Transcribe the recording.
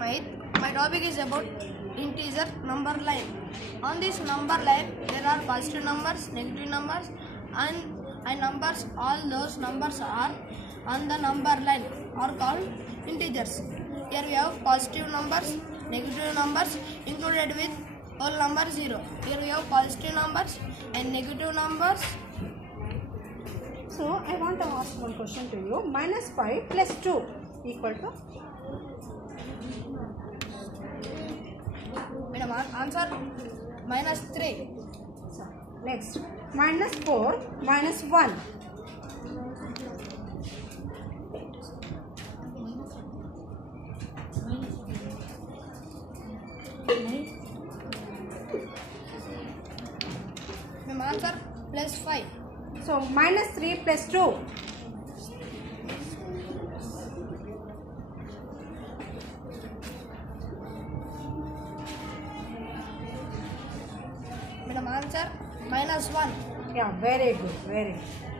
Mahit. My topic is about integer number line. On this number line, there are positive numbers, negative numbers, and numbers. All those numbers are on the number line are called integers. Here we have positive numbers, negative numbers included with whole number 0. Here we have positive numbers and negative numbers. So I want to ask one question to you. Minus 5 plus 2 equal to? Madam, answer minus 3. Next. Minus 4 minus 1. Madam, answer plus 5. So minus 3 plus 2. Madam, answer minus 1. Yeah, very good, very good.